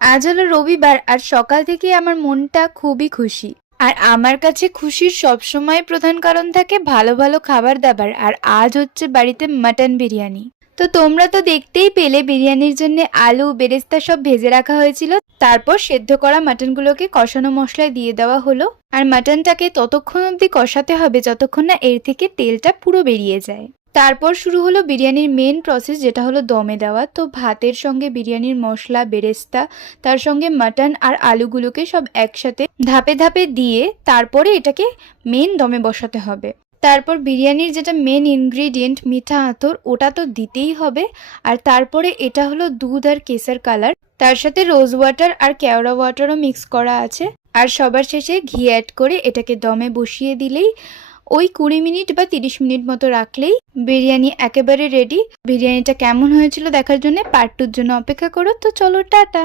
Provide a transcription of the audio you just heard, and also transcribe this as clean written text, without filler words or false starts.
আজ হলো রবিবার আর সকাল থেকে আমার মনটা খুবই খুশি। আর আমার কাছে খুশির সবসময় প্রধান কারণ থাকে ভালো ভালো খাবার দাবার, আর আজ হচ্ছে বাড়িতে মাটন বিরিয়ানি। তো তোমরা তো দেখতেই পেলে বিরিয়ানির জন্য আলু বেরেস্তা সব ভেজে রাখা হয়েছিল, তারপর সেদ্ধ করা মাটনগুলোকে কষানো মশলায় দিয়ে দেওয়া হলো। আর মাটনটাকে ততক্ষণ অবধি কষাতে হবে যতক্ষণ না এর থেকে তেলটা পুরো বেরিয়ে যায়। তারপর শুরু হলো বিরিয়ানির মেন প্রসেস, যেটা হলো দমে দেওয়া। তো ভাতের সঙ্গে বিরিয়ানির মশলা বেরেস্তা, তার সঙ্গে মাটন আর আলুগুলোকে সব একসাথে ধাপে ধাপে দিয়ে তারপরে এটাকে মেন দমে বসাতে হবে। তারপর বিরিয়ানির যেটা মেন ইনগ্রিডিয়েন্ট মিঠা আতর, ওটা তো দিতেই হবে। আর তারপরে এটা হলো দুধ আর কেসার কালার, তার সাথে রোজ ওয়াটার আর কেওড়া ওয়াটারও মিক্স করা আছে। আর সবার শেষে ঘি অ্যাড করে এটাকে দমে বসিয়ে দিলেই ওই 20 মিনিট বা 30 মিনিট মতো রাখলেই বিরিয়ানি একেবারে রেডি। বিরিয়ানিটা কেমন হয়েছিল দেখার জন্য পার্ট 2 জন্য অপেক্ষা করো। তো চলো, টাটা।